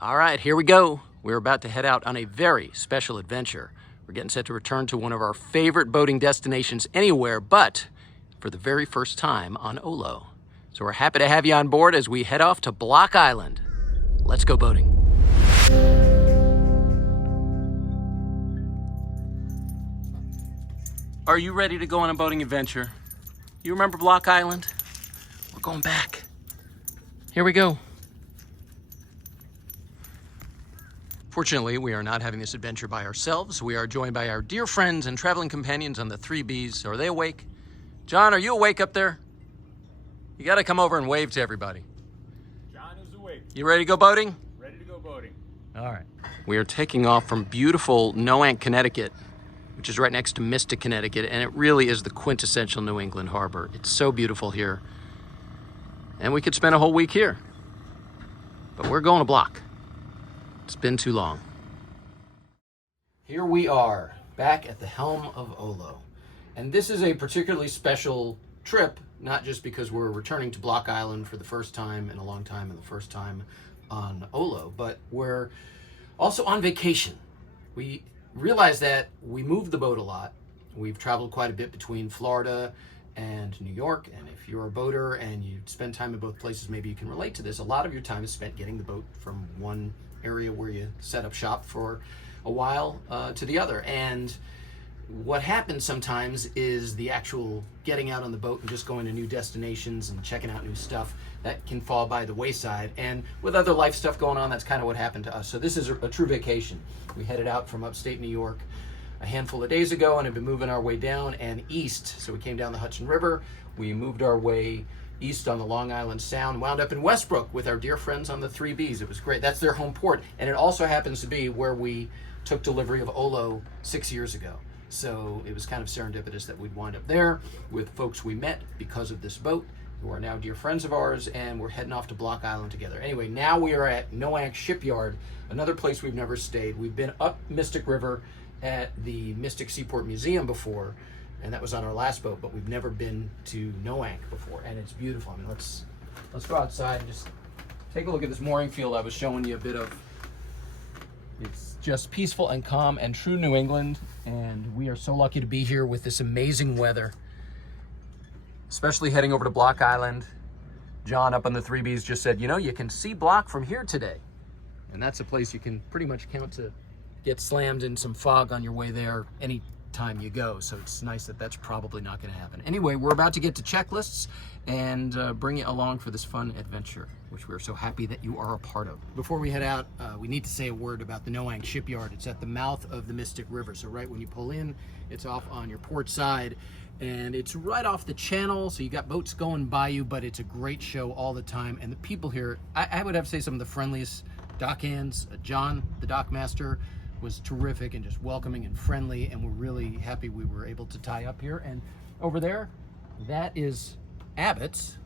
All right, here we go. We're about to head out on a very special adventure. We're getting set to return to one of our favorite boating destinations anywhere, but for the very first time on Olo. So we're happy to have you on board as we head off to Block Island. Let's go boating. Are you ready to go on a boating adventure? You remember Block Island? We're going back. Here we go. Fortunately, we are not having this adventure by ourselves. We are joined by our dear friends and traveling companions on the 3Bs. Are they awake? John, are you awake up there? You gotta come over and wave to everybody. John is awake. You ready to go boating? Ready to go boating. All right. We are taking off from beautiful Noank, Connecticut, which is right next to Mystic, Connecticut, and it really is the quintessential New England harbor. It's so beautiful here. And we could spend a whole week here. But we're going to Block. It's been too long. Here we are, back at the helm of Olo. And this is a particularly special trip, not just because we're returning to Block Island for the first time in a long time and the first time on Olo, but we're also on vacation. We realized that we moved the boat a lot. We've traveled quite a bit between Florida and New York, and if you're a boater and you spend time in both places, maybe you can relate to this. A lot of your time is spent getting the boat from one area where you set up shop for a while to the other. And what happens sometimes is the actual getting out on the boat and just going to new destinations and checking out new stuff, that can fall by the wayside. And with other life stuff going on, that's kind of what happened to us. So this is a true vacation. We headed out from upstate New York a handful of days ago and have been moving our way down and east. So we came down the Hudson River. We moved our way east on the Long Island Sound, wound up in Westbrook with our dear friends on the 3Bs. It was great. That's their home port. And it also happens to be where we took delivery of Olo 6 years ago. So it was kind of serendipitous that we'd wind up there with folks we met because of this boat, who are now dear friends of ours, and we're heading off to Block Island together. Anyway, now we are at Noank Shipyard, another place we've never stayed. We've been up Mystic River at the Mystic Seaport Museum before, and that was on our last boat, but we've never been to Noank before, and it's beautiful. I mean, let's go outside and just take a look at this mooring field I was showing you a bit of. It's just peaceful and calm and true New England, and we are so lucky to be here with this amazing weather, especially heading over to Block Island. John up on the 3Bs just said, you know, you can see Block from here today, and that's a place you can pretty much count to get slammed in some fog on your way there any time you go. So it's nice that that's probably not going to happen. Anyway, we're about to get to checklists and bring you along for this fun adventure, which we're so happy that you are a part of. Before we head out, we need to say a word about the Noank Shipyard. It's at the mouth of the Mystic River. So right when you pull in, it's off on your port side, and it's right off the channel. So you got boats going by you, but it's a great show all the time. And the people here, I would have to say some of the friendliest dockhands. John, the dock master, was terrific and just welcoming and friendly, and we're really happy we were able to tie up here. And over there, that is Abbott's,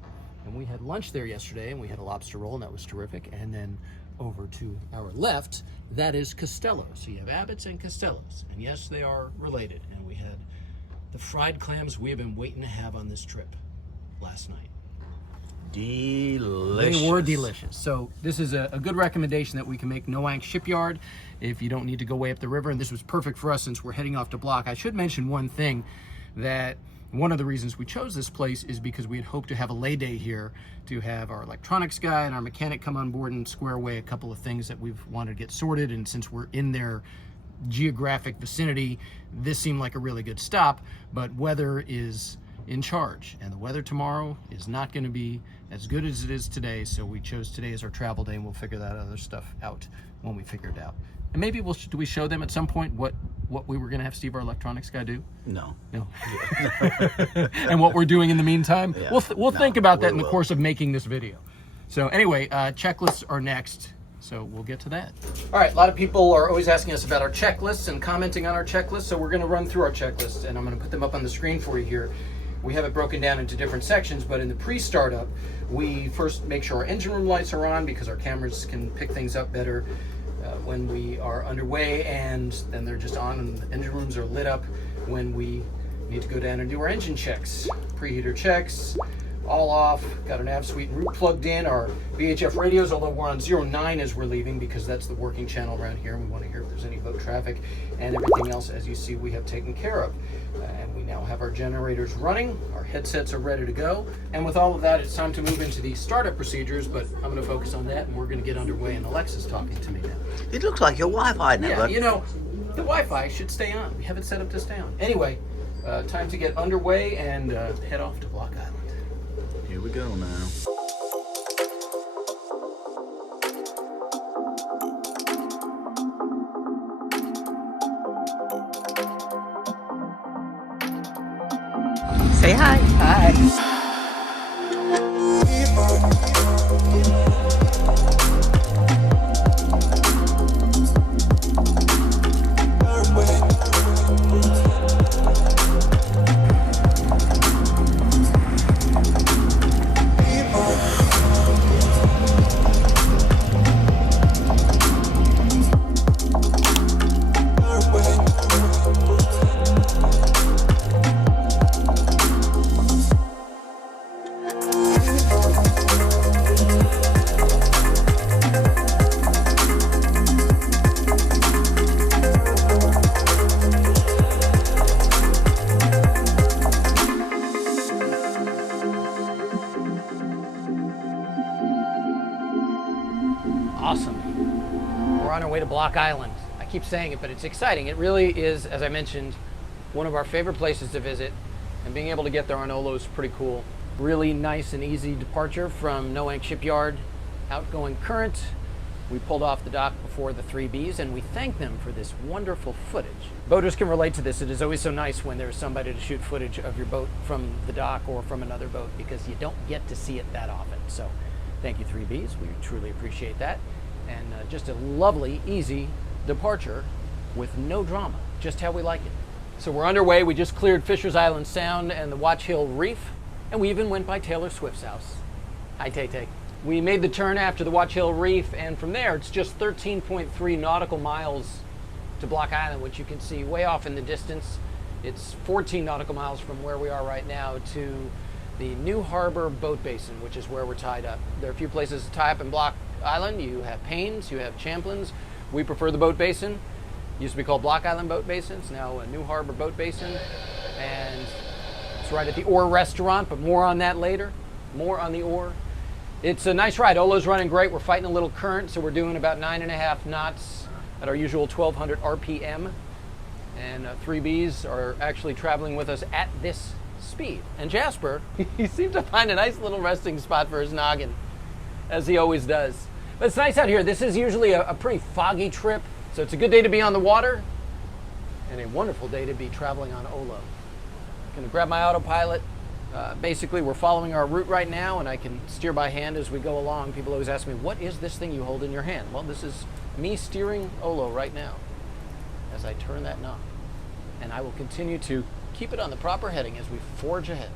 and we had lunch there yesterday, and we had a lobster roll, and that was terrific. And then over to our left, that is Costello's. So you have Abbott's and Costello's, and yes, they are related. And we had the fried clams we have been waiting to have on this trip last night. Delicious. They were delicious. So this is a good recommendation that we can make, Noank Shipyard, if you don't need to go way up the river. And this was perfect for us since we're heading off to Block. I should mention one thing, that one of the reasons we chose this place is because we had hoped to have a lay day here to have our electronics guy and our mechanic come on board and square away a couple of things that we've wanted to get sorted. And since we're in their geographic vicinity, this seemed like a really good stop. But weather is in charge, and the weather tomorrow is not going to be as good as it is today, so we chose today as our travel day, and we'll figure that other stuff out when we figure it out. And maybe do we show them at some point what we were going to have Steve, our electronics guy, do? No. And what we're doing in the meantime? Yeah. We'll think about that in the course of making this video. So anyway, checklists are next, so we'll get to that. All right, a lot of people are always asking us about our checklists and commenting on our checklists, so we're going to run through our checklists, and I'm going to put them up on the screen for you here. We have it broken down into different sections, but in the pre-startup, we first make sure our engine room lights are on because our cameras can pick things up better when we are underway, and then they're just on and the engine rooms are lit up when we need to go down and do our engine checks, preheater checks, all off. Got an nav suite and route plugged in. Our VHF radios, although we're on 09 as we're leaving because that's the working channel around here. We want to hear if there's any boat traffic, and everything else, as you see, we have taken care of. And we now have our generators running. Our headsets are ready to go. And with all of that, it's time to move into the startup procedures, but I'm going to focus on that, and we're going to get underway, and Alexa's talking to me now. It looks like your Wi-Fi network. Yeah, you know, the Wi-Fi should stay on. We have it set up to stay on. Anyway, time to get underway and head off to Block Island. Here we go now. Say hi. Hi. Awesome. We're on our way to Block Island. I keep saying it, but it's exciting. It really is, as I mentioned, one of our favorite places to visit, and being able to get there on Olo is pretty cool. Really nice and easy departure from Noank Shipyard, outgoing current. We pulled off the dock before the 3Bs, and we thank them for this wonderful footage. Boaters can relate to this. It is always so nice when there's somebody to shoot footage of your boat from the dock or from another boat, because you don't get to see it that often. So thank you, 3Bs. We truly appreciate that. And just a lovely, easy departure with no drama, just how we like it. So we're underway. We just cleared Fisher's Island Sound and the Watch Hill Reef, and we even went by Taylor Swift's house. Hi, Tay-Tay. We made the turn after the Watch Hill Reef, and from there it's just 13.3 nautical miles to Block Island, which you can see way off in the distance. It's 14 nautical miles from where we are right now to the New Harbor Boat Basin, which is where we're tied up. There are a few places to tie up in Block Island. You have Paynes, you have Champlain's. We prefer the Boat Basin. It used to be called Block Island Boat Basin. It's now a New Harbor Boat Basin, and it's right at the Oar Restaurant, but more on that later. More on the Oar. It's a nice ride. Olo's running great. We're fighting a little current, so we're doing about 9.5 knots at our usual 1200 RPM. And 3Bs are actually traveling with us at this speed. And Jasper, he seemed to find a nice little resting spot for his noggin, as he always does. But it's nice out here. This is usually a pretty foggy trip, so it's a good day to be on the water and a wonderful day to be traveling on Olo. I'm gonna grab my autopilot. Basically, we're following our route right now, and I can steer by hand as we go along. People always ask me, what is this thing you hold in your hand? Well, this is me steering Olo right now as I turn that knob. And I will continue to keep it on the proper heading as we forge ahead.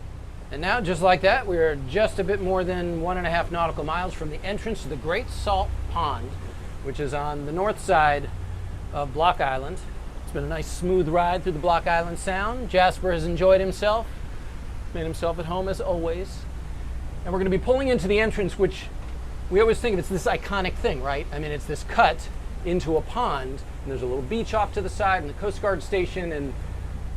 And now, just like that, we're just a bit more than 1.5 nautical miles from the entrance to the Great Salt Pond, which is on the north side of Block Island. It's been a nice smooth ride through the Block Island Sound. Jasper has enjoyed himself, made himself at home as always. And we're going to be pulling into the entrance, which we always think of as this iconic thing, right? I mean, it's this cut into a pond, and there's a little beach off to the side and the Coast Guard station, and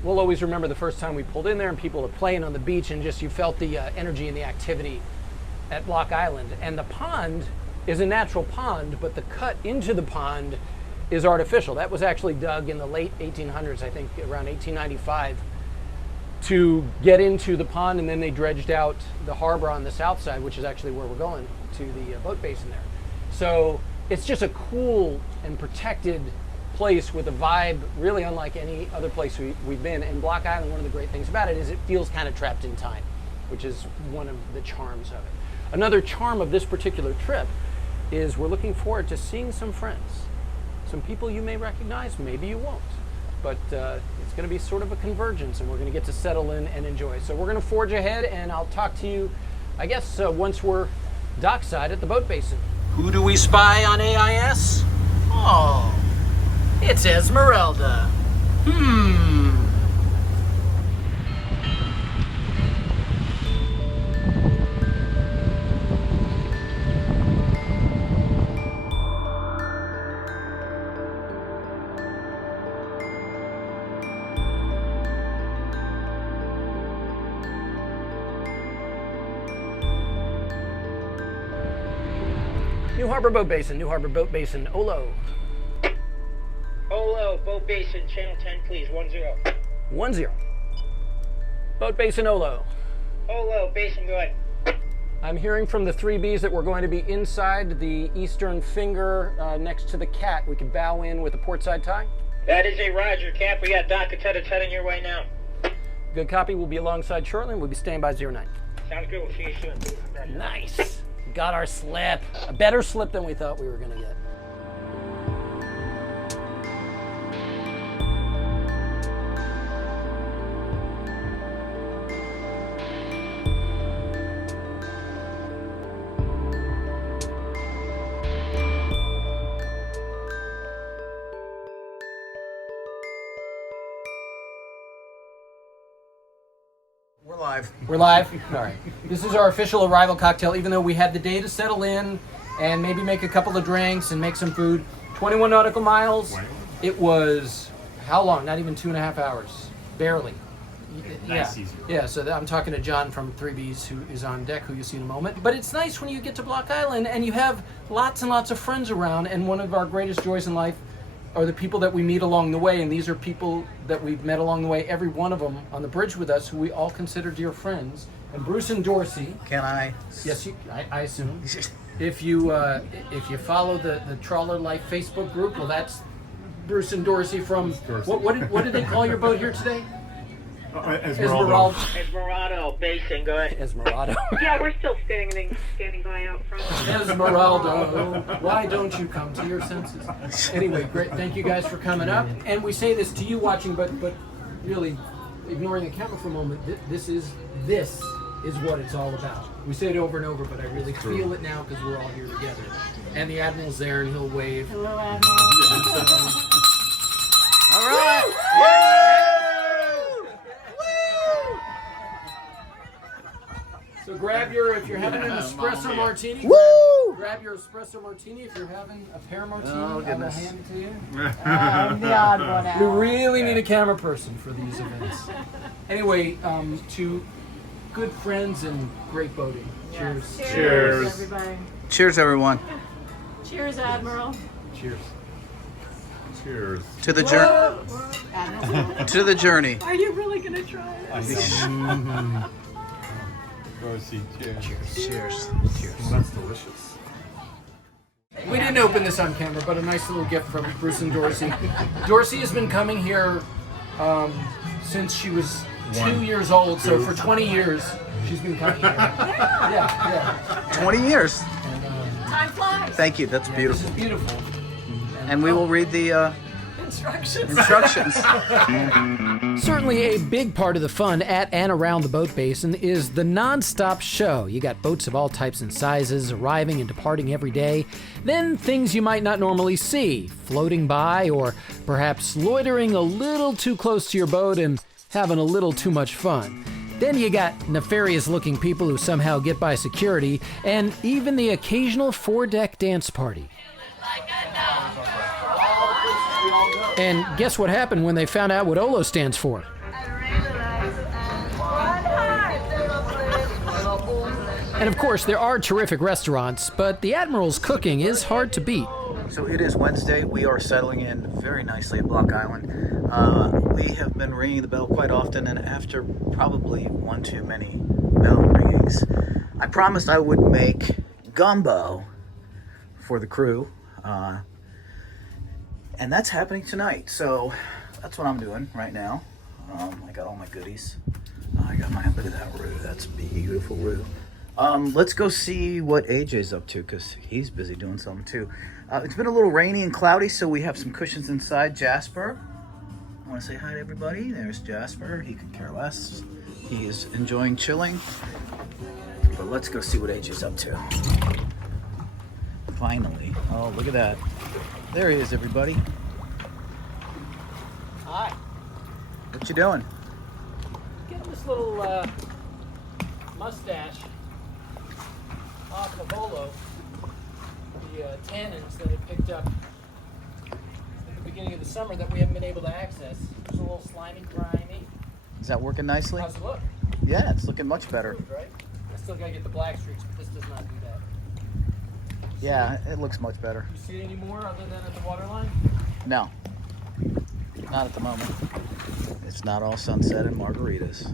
we'll always remember the first time we pulled in there and people are playing on the beach, and just you felt the energy and the activity at Block Island. And the pond is a natural pond, but the cut into the pond is artificial. That was actually dug in the late 1800s, I think around 1895, to get into the pond, and then they dredged out the harbor on the south side, which is actually where we're going, to the boat basin there. So it's just a cool and protected place with a vibe really unlike any other place we've been. And Block Island, one of the great things about it is it feels kind of trapped in time, which is one of the charms of it. Another charm of this particular trip is we're looking forward to seeing some friends. Some people you may recognize, maybe you won't. But it's going to be sort of a convergence, and we're going to get to settle in and enjoy. So we're going to forge ahead, and I'll talk to you, I guess, once we're dockside at the boat basin. Who do we spy on AIS? Oh, it's Esmeralda. New Harbor Boat Basin, New Harbor Boat Basin, Olo. Olo, Boat Basin, channel 10, please, 10. 10. Boat Basin, Olo. Olo, Basin, go ahead. I'm hearing from the 3Bs that we're going to be inside the eastern finger next to the cat. We can bow in with a portside tie. That is a Roger, Cap. We got Dock at 10 heading your way now. Good copy. We'll be alongside shortly. We'll be staying by 09. Sounds good. We'll see you soon. Nice. Got our slip. A better slip than we thought we were going to get. We're live. We're live? All right. This is our official arrival cocktail, even though we had the day to settle in and maybe make a couple of drinks and make some food. 21 nautical miles. It was, how long? Not even 2.5 hours. Barely. Nice, Yeah. easy. Yeah, so I'm talking to John from 3Bs, who is on deck, who you see in a moment. But it's nice when you get to Block Island and you have lots and lots of friends around, and one of our greatest joys in life are the people that we meet along the way, and these are people that we've met along the way, every one of them on the bridge with us, who we all consider dear friends. And Bruce and Dorsey. Can I? Yes, I assume. If you follow the Trawler Life Facebook group, well, that's Bruce and Dorsey from what did they call your boat here today? Esmeralda. Esmeralda, Basin, go ahead. Esmeralda. Yeah, we're still standing by out front. Esmeralda. Why don't you come to your senses? Anyway, great. Thank you guys for coming up. And we say this to you watching, but really ignoring the camera for a moment. This is what it's all about. We say it over and over, but I really feel it now because we're all here together. And the Admiral's there, and he'll wave. Hello, Admiral. All right. So grab if you're having an espresso martini. Grab your espresso martini. If you're having a pear martini, I will goodness. hand it to you. I'm the odd one We out. really need a camera person for these events. Anyway, to good friends and great boating. Cheers. Cheers. Everybody. Cheers, everyone. Cheers, Admiral. Cheers. Cheers. To the journey. Admiral. To the journey. Are you really gonna try it? Rosie, cheers. Cheers. Well, that's delicious. We didn't open this on camera, but a nice little gift from Bruce and Dorsey. Dorsey has been coming here since she was 2 years old, so for 20 years she's been coming here. Yeah. 20 years. Time flies. Thank you. That's This beautiful. is beautiful. And we will read the Instructions. instructions. Certainly a big part of the fun at and around the boat basin is the non-stop show. You got boats of all types and sizes arriving and departing every day. Then things you might not normally see, floating by or perhaps loitering a little too close to your boat and having a little too much fun. Then you got nefarious-looking people who somehow get by security, and even the occasional four-deck dance party. And guess what happened when they found out what OLO stands for? And of course, there are terrific restaurants, but the Admiral's cooking is hard to beat. So it is Wednesday. We are settling in very nicely at Block Island. We have been ringing the bell quite often, and after probably one too many bell ringings, I promised I would make gumbo for the crew. And that's happening tonight. So that's what I'm doing right now. I got all my goodies. I got look at that roux. That's beautiful roux. Let's go see what AJ's up to, because he's busy doing something too. It's been a little rainy and cloudy, so we have some cushions inside. Jasper, I want to say hi to everybody. There's Jasper. He could care less. He is enjoying chilling. But let's go see what AJ's up to. Finally. Oh, look at that. There he is, everybody. Hi. What you doing? Getting this little mustache off of OLO. The tannins that it picked up at the beginning of the summer that we haven't been able to access. It's a little slimy, grimy. Is that working nicely? How's it look? Yeah, it's looking much better. Right? I still gotta get the black streaks, but this does not do that. Yeah, it looks much better. You see any more other than at the waterline? No, not at the moment. It's not all sunset and margaritas.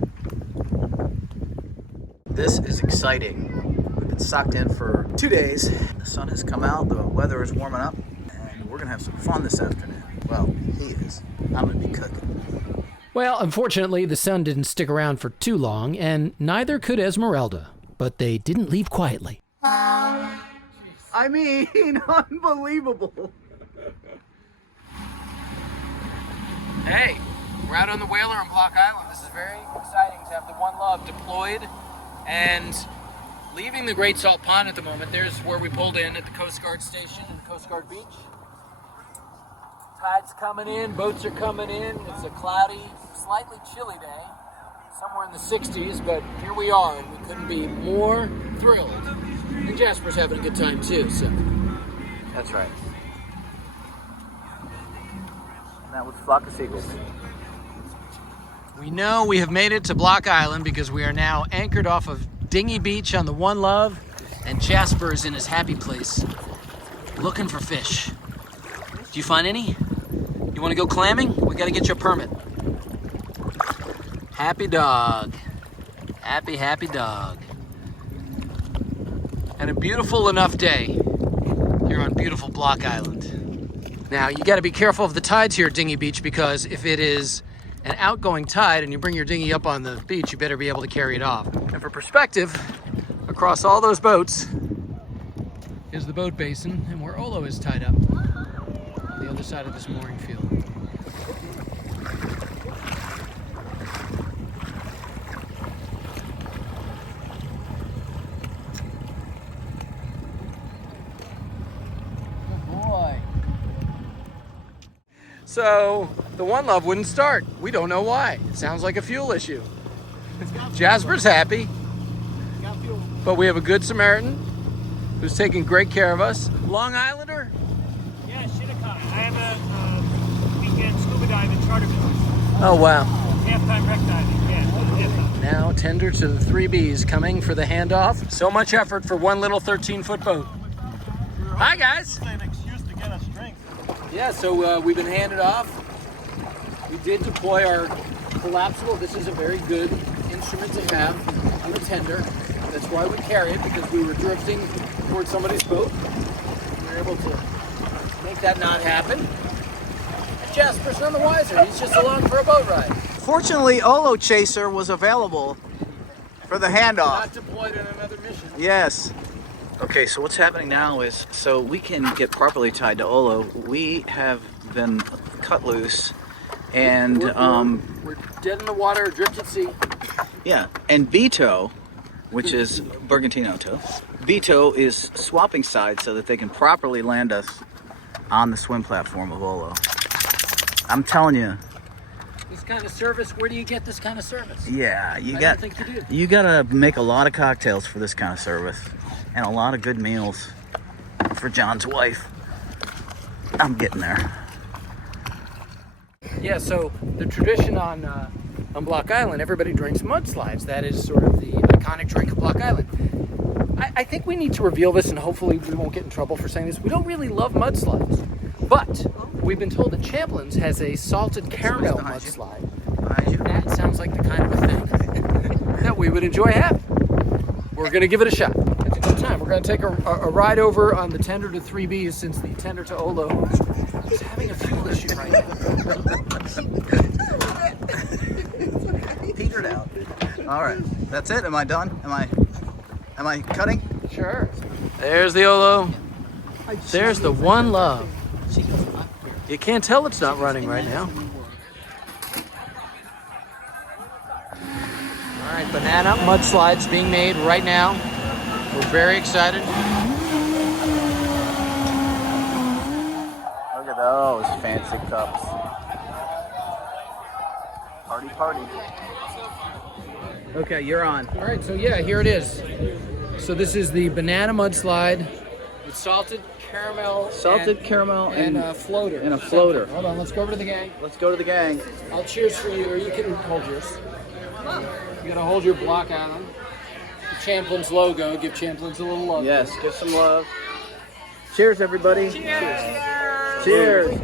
This is exciting. We've been sucked in for 2 days. The sun has come out, the weather is warming up, and we're gonna have some fun this afternoon. Well, he is. I'm gonna be cooking. Well, unfortunately, the sun didn't stick around for too long, and neither could Esmeralda. But they didn't leave quietly. I mean, unbelievable. Hey, we're out on the Whaler on Block Island. This is very exciting to have the One Love deployed and leaving the Great Salt Pond at the moment. There's where we pulled in at the Coast Guard station and Coast Guard Beach. Tide's coming in, boats are coming in. It's a cloudy, slightly chilly day, somewhere in the 60s, but here we are, and we couldn't be more thrilled. And Jasper's having a good time too, so. That's right. And that was flock of seagulls. We know we have made it to Block Island because we are now anchored off of Dinghy Beach on the One Love, and Jasper is in his happy place looking for fish. Do you find any? You want to go clamming? We got to get you a permit. Happy dog. Happy, happy dog. And a beautiful enough day here on beautiful Block Island. Now, you got to be careful of the tides here at Dinghy Beach, because if it is an outgoing tide and you bring your dinghy up on the beach, you better be able to carry it off. And for perspective, across all those boats is the boat basin, and where Olo is tied up, the other side of this mooring field. So the One Love wouldn't start. We don't know why. It sounds like a fuel issue. Jasper's happy, but we have a good Samaritan who's taking great care of us. Long Islander? Yeah, Shinnecock. I have a weekend scuba diving charter business. Oh wow. Half-time wreck diving, yeah. Now tender to the 3Bs coming for the handoff. So much effort for one little 13-foot boat. Hi guys. An excuse to get us drinks. Yeah, so we've been handed off. We did deploy our collapsible. This is a very good instrument to have on the tender. That's why we carry it, because we were drifting towards somebody's boat. We were able to make that not happen. And Jasper's none the wiser. He's just along for a boat ride. Fortunately, Olo Chaser was available for the handoff. Not deployed in another mission. Yes. Okay, so what's happening now is, so we can get properly tied to Olo, we have been cut loose, and We're dead in the water, adrift at sea. yeah, and Beto, which is Bergantino tow, Beto is swapping sides so that they can properly land us on the swim platform of Olo. I'm telling you, This kind of service, where do you get this kind of service? yeah, I don't think you do. you gotta make a lot of cocktails for this kind of service, and a lot of good meals for John's wife. I'm getting there. Yeah, so the tradition on Block Island, everybody drinks mudslides. That is sort of the iconic drink of Block Island. I think we need to reveal this, and hopefully we won't get in trouble for saying this. We don't really love mudslides, but we've been told that Champlin's has a salted caramel mudslide. Behind you. That sounds like the kind of a thing that we would enjoy having. We're going to give it a shot. It's a good time. We're going to take a ride over on the tender to 3Bs, since the tender to Olo is having a fuel issue right now. Petered out. All right, that's it. Am I done? Am I cutting? Sure. There's the Olo. There's the One Love. You can't tell it's not running right now. All right, banana mudslides being made right now. We're very excited. Look at those fancy cups. Party, party. Okay, you're on. All right, so yeah, here it is. So this is the banana mudslide with salted caramel, Caramel and a floater. and a floater. Hold on, let's go over to the gang. Let's go to the gang. I'll cheers for you, or you can hold yours. You gotta hold your Block Island. The Champlin's logo. Give Champlin's a little love. Yes, give some love. Cheers, everybody. Cheers.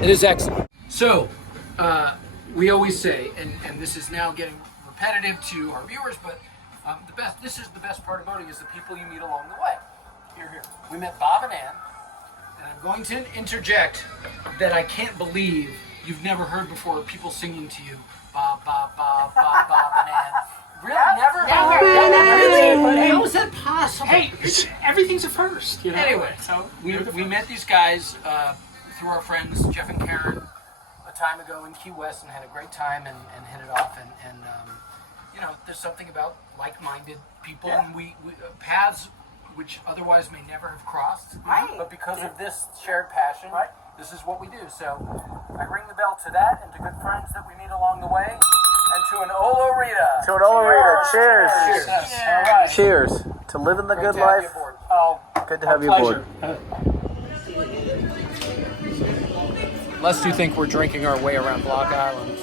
It is excellent. So, we always say, and this is now getting repetitive to our viewers, but this is the best part of boating is the people you meet along the way. Here. We met Bob and Ann, and I'm going to interject that I can't believe you've never heard before people singing to you, Bob, Bob, Bob, Bob, Bob, and Ann. Really? Never? Really? How is that possible? Hey, everything's a first, you know? Anyway, so we met these guys through our friends Jeff and Karen a time ago in Key West and had a great time and hit it off. And you know, there's something about like-minded people and we paths which otherwise may never have crossed. Right. But because of this shared passion, this is what we do. So I ring the bell to that and to good friends that we meet along the way. And to an Olo Rita. To an Olo Rita. Cheers. Cheers. All right. Cheers. To living the good to have life. you aboard. Oh, Good to have you aboard. Lest you think we're drinking our way around Block Island.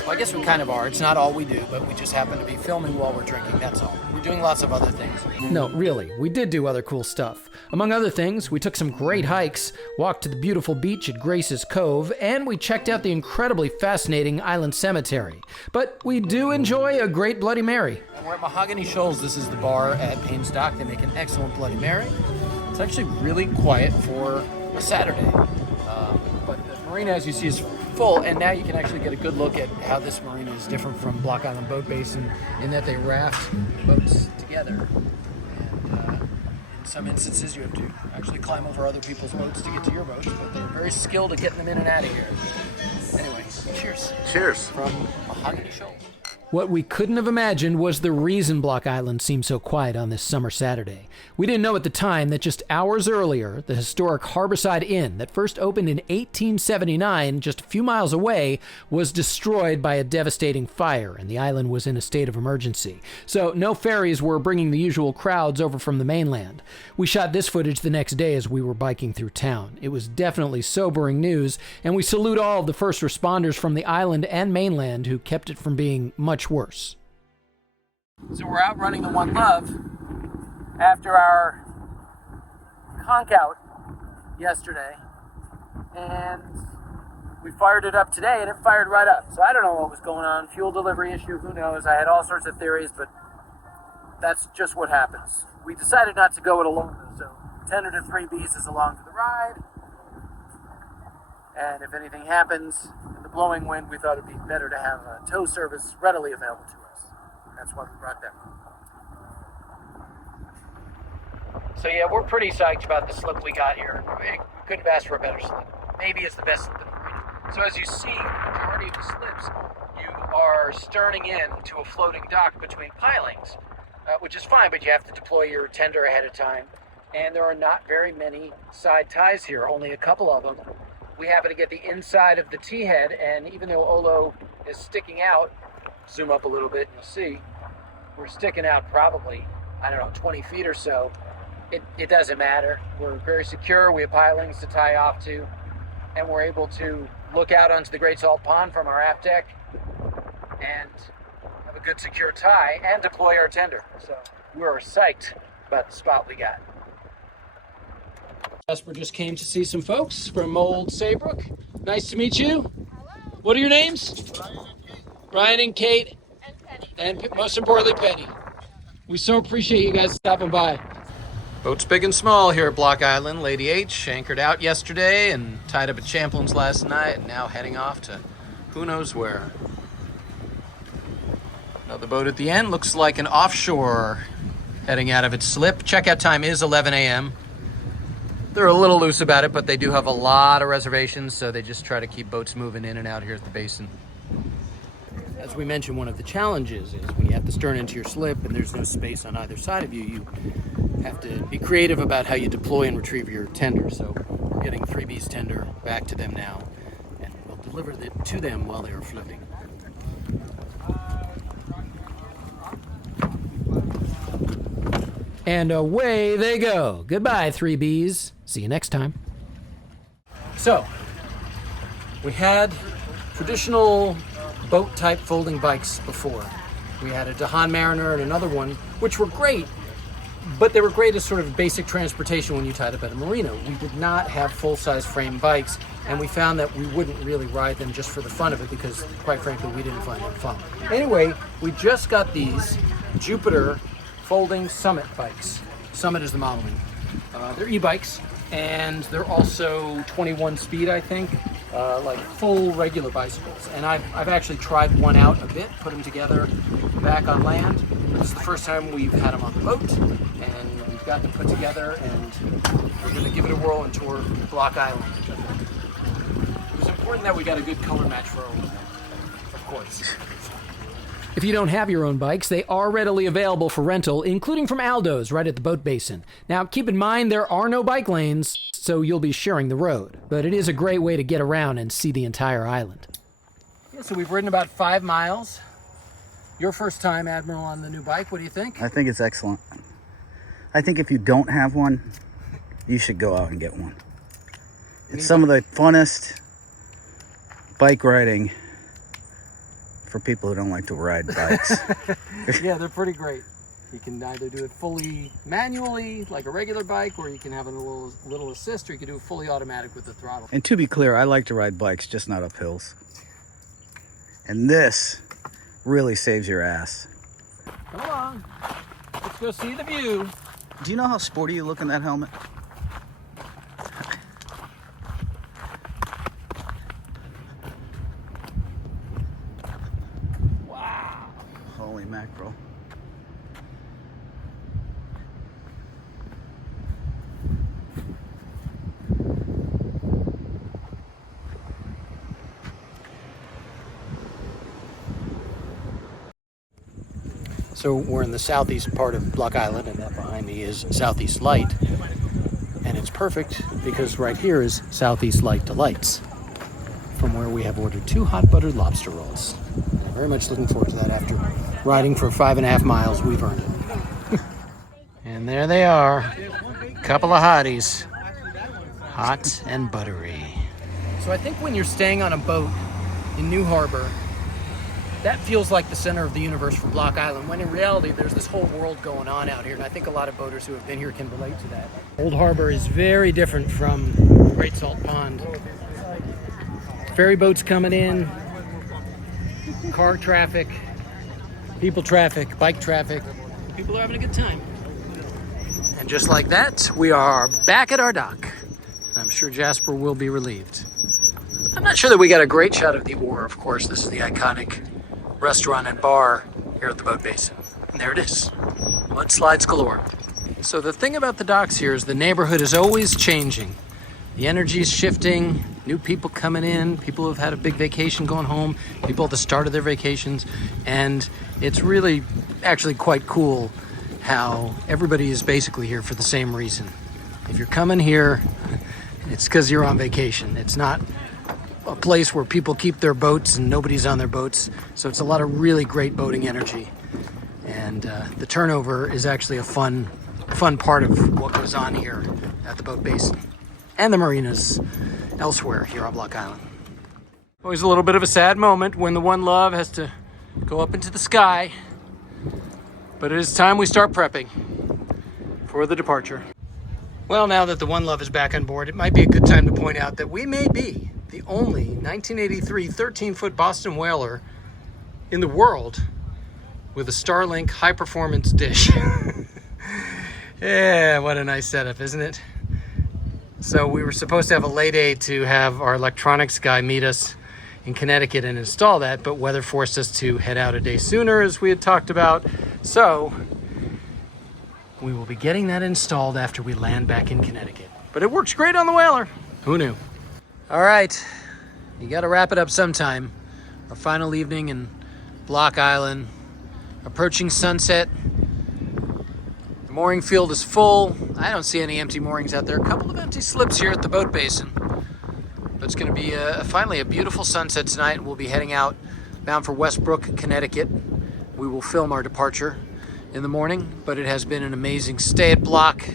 Well, I guess we kind of are. It's not all we do, but we just happen to be filming while we're drinking, that's all. We're doing lots of other things. No, really, we did do other cool stuff. Among other things, we took some great hikes, walked to the beautiful beach at Grace's Cove, and we checked out the incredibly fascinating Island Cemetery. But we do enjoy a great Bloody Mary. And we're at Mahogany Shoals. This is the bar at Payne's Dock. They make an excellent Bloody Mary. It's actually really quiet for a Saturday. But the marina, as you see, is full, and now you can actually get a good look at how this marina is different from Block Island Boat Basin in that they raft boats together. And in some instances, you have to actually climb over other people's boats to get to your boats, but they're very skilled at getting them in and out of here. Anyway, cheers. Cheers. From Mahogany Shoals. What we couldn't have imagined was the reason Block Island seemed so quiet on this summer Saturday. We didn't know at the time that just hours earlier, the historic Harborside Inn that first opened in 1879, just a few miles away, was destroyed by a devastating fire, and the island was in a state of emergency. So no ferries were bringing the usual crowds over from the mainland. We shot this footage the next day as we were biking through town. It was definitely sobering news, and we salute all of the first responders from the island and mainland who kept it from being much worse. So we're out running the One Love after our conch out yesterday, and we fired it up today, and it fired right up. So I don't know what was going on. Fuel delivery issue, who knows? I had all sorts of theories, but that's just what happens. We decided not to go it alone, so tender to 3Bs is along for the ride. And if anything happens in the blowing wind, we thought it'd be better to have a tow service readily available to us. That's why we brought them. So yeah, we're pretty psyched about the slip we got here. We couldn't have asked for a better slip. Maybe it's the best slip in the marina. So as you see, the majority of the slips, you are sterning in to a floating dock between pilings, which is fine, but you have to deploy your tender ahead of time. And there are not very many side ties here, only a couple of them. We happen to get the inside of the T-head, and even though Olo is sticking out, zoom up a little bit and you'll see, we're sticking out probably, 20 feet or so. It doesn't matter. We're very secure. We have pilings to tie off to, and we're able to look out onto the Great Salt Pond from our aft deck and have a good secure tie and deploy our tender. So we're psyched about the spot we got. Jasper just came to see some folks from Old Saybrook. Nice to meet you. Hello. What are your names? Brian and Kate. And Penny. And most importantly, Penny. We so appreciate you guys stopping by. Boats big and small here at Block Island. Lady H anchored out yesterday and tied up at Champlin's last night, and now heading off to who knows where. Another boat at the end looks like an offshore heading out of its slip. Checkout time is 11 a.m. They're a little loose about it, but they do have a lot of reservations, so they just try to keep boats moving in and out here at the basin. As we mentioned, one of the challenges is when you have to stern into your slip and there's no space on either side of you, you have to be creative about how you deploy and retrieve your tender. So we're getting 3B's tender back to them now, and we'll deliver it to them while they are floating. And away they go. Goodbye, 3Bs. See you next time. So, we had traditional boat-type folding bikes before. We had a Dahan Mariner and another one, which were great, But they were great as sort of basic transportation when you tied up at a marina. We did not have full-size frame bikes, and we found that we wouldn't really ride them just for the fun of it because, quite frankly, we didn't find them fun. Anyway, we just got these Jupiter folding Summit bikes. Summit is the modeling. They're e-bikes, and they're also 21 speed, I think, like full regular bicycles. And I've actually tried one out a bit, put them together back on land. This is the first time we've had them on the boat, and we've got them put together, and we're going to give it a whirl and tour Block Island. It was important that we got a good color match for our owner, of course. If you don't have your own bikes, they are readily available for rental, including from Aldo's right at the boat basin. Now, keep in mind there are no bike lanes, so you'll be sharing the road. But it is a great way to get around and see the entire island. Yeah, so we've ridden about 5 miles. Your first time, Admiral, on the new bike. What do you think? I think it's excellent. I think if you don't have one, you should go out and get one. It's some of the funnest bike riding for people who don't like to ride bikes. Yeah, they're pretty great. You can either do it fully manually, like a regular bike, or you can have a little assist, or you can do it fully automatic with the throttle. And to be clear, I like to ride bikes, just not up hills. And this really saves your ass. Come along. Let's go see the view. Do you know how sporty you look in that helmet? Wow. Holy mackerel. So we're in the southeast part of Block Island, and that behind me is Southeast Light. And it's perfect because right here is Southeast Light Delights, from where we have ordered 2 hot buttered lobster rolls. And I'm very much looking forward to that. After riding for 5.5 miles, we've earned it. And there they are. Couple of hotties. Hot and buttery. So I think when you're staying on a boat in New Harbor, that feels like the center of the universe for Block Island, when in reality there's this whole world going on out here, and I think a lot of boaters who have been here can relate to that. Old Harbor is very different from Great Salt Pond. Ferry boats coming in, car traffic, people traffic, bike traffic. People are having a good time. And just like that, we are back at our dock. I'm sure Jasper will be relieved. I'm not sure that we got a great shot of the oar, of course. This is the iconic restaurant and bar here at the boat basin. And there it is. Mudslides galore. So the thing about the docks here is the neighborhood is always changing. The energy's shifting, new people coming in, people who've had a big vacation going home, people at the start of their vacations, and it's really actually quite cool how everybody is basically here for the same reason. If you're coming here, it's because you're on vacation. It's not a place where people keep their boats and nobody's on their boats. So it's a lot of really great boating energy. And the turnover is actually a fun part of what goes on here at the boat basin and the marinas elsewhere here on Block Island. Always a little bit of a sad moment when the One Love has to go up into the sky. But it is time we start prepping for the departure. Well, now that the One Love is back on board, it might be a good time to point out that we may be the only 1983 13-foot Boston whaler in the world with a Starlink high-performance dish. Yeah, what a nice setup, isn't it? So we were supposed to have a lay day to have our electronics guy meet us in Connecticut and install that, but weather forced us to head out a day sooner, as we had talked about. So we will be getting that installed after we land back in Connecticut. But it works great on the whaler. Who knew? All right, you got to wrap it up sometime. Our final evening in Block Island, approaching sunset. The mooring field is full. I don't see any empty moorings out there. A couple of empty slips here at the boat basin. But it's going to be finally a beautiful sunset tonight. We'll be heading out bound for Westbrook, Connecticut. We will film our departure in the morning, but it has been an amazing stay at Block.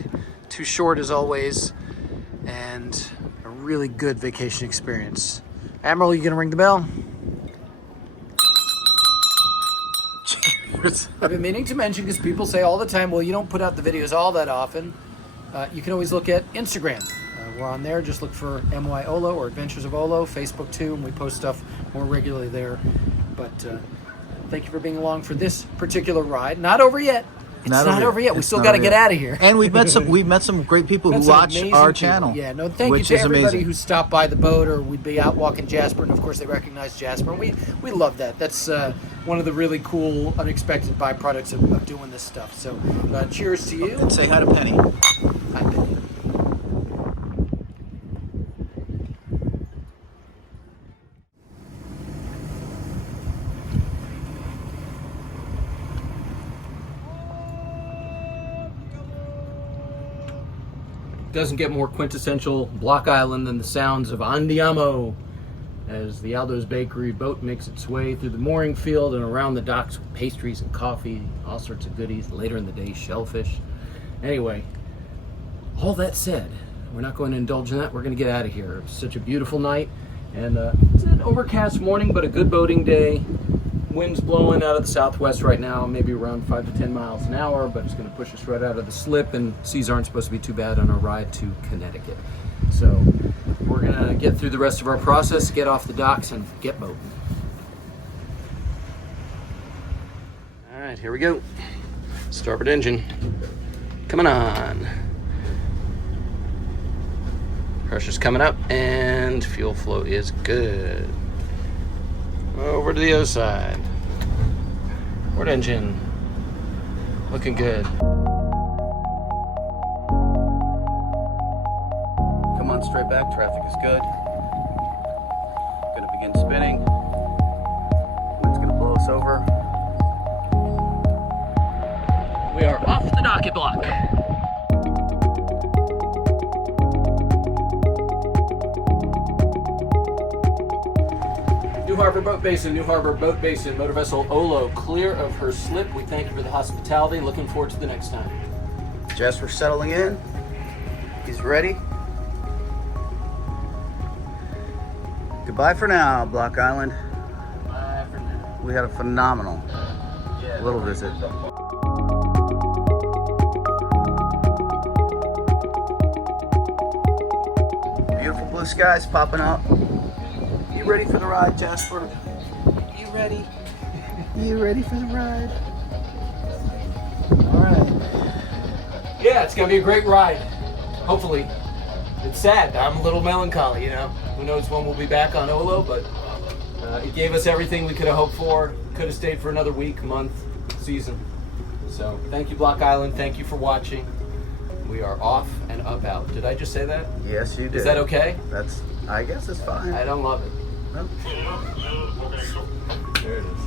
Too short as always, and a really good vacation experience. Admiral, you gonna ring the bell? course. I've been meaning to mention, because people say all the time, well, you don't put out the videos all that often. You can always look at Instagram. We're on there. Just look for MY Olo or Adventures of Olo. Facebook too, and we post stuff more regularly there. But thank you for being along for this particular ride. Not over yet. It's not over yet. We still got to get out of here. And we've met some great people who watch our channel. Yeah, no, thank you to everybody who stopped by the boat, or we'd be out walking Jasper, and of course they recognize Jasper. And we love that. That's one of the really cool, unexpected byproducts of doing this stuff. So cheers to you. And say hi to Penny. Hi, Penny. Doesn't get more quintessential Block Island than the sounds of Andiamo as the Aldo's Bakery boat makes its way through the mooring field and around the docks with pastries and coffee, all sorts of goodies. Later in the day, shellfish. Anyway, all that said, we're not going to indulge in that. We're going to get out of here. It's such a beautiful night, and it's an overcast morning, but a good boating day. Wind's blowing out of the southwest right now, maybe around 5 to 10 miles an hour, but it's going to push us right out of the slip, and seas aren't supposed to be too bad on our ride to Connecticut. So we're going to get through the rest of our process, get off the docks, and get boating. All right, here we go. Starboard engine. Coming on. Pressure's coming up, and fuel flow is good. Over to the other side. Port engine. Looking good. Come on, straight back. Traffic is good. Gonna begin spinning. Wind's gonna blow us over. We are off the docket block. New Harbor Boat Basin, motor vessel Olo, clear of her slip. We thank you for the hospitality. Looking forward to the next time. Jasper settling in. He's ready. Goodbye for now, Block Island. Bye for now. We had a phenomenal little visit. Beautiful blue skies popping up. You ready for the ride, Jasper? You ready? You ready for the ride? All right. Yeah, it's gonna be a great ride. Hopefully. It's sad. I'm a little melancholy, you know. Who knows when we'll be back on Olo, but it gave us everything we could have hoped for. Could have stayed for another week, month, season. So thank you, Block Island. Thank you for watching. We are off and about. Did I just say that? Yes, you did. Is that okay? I guess it's fine. I don't love it. Nope. There it is.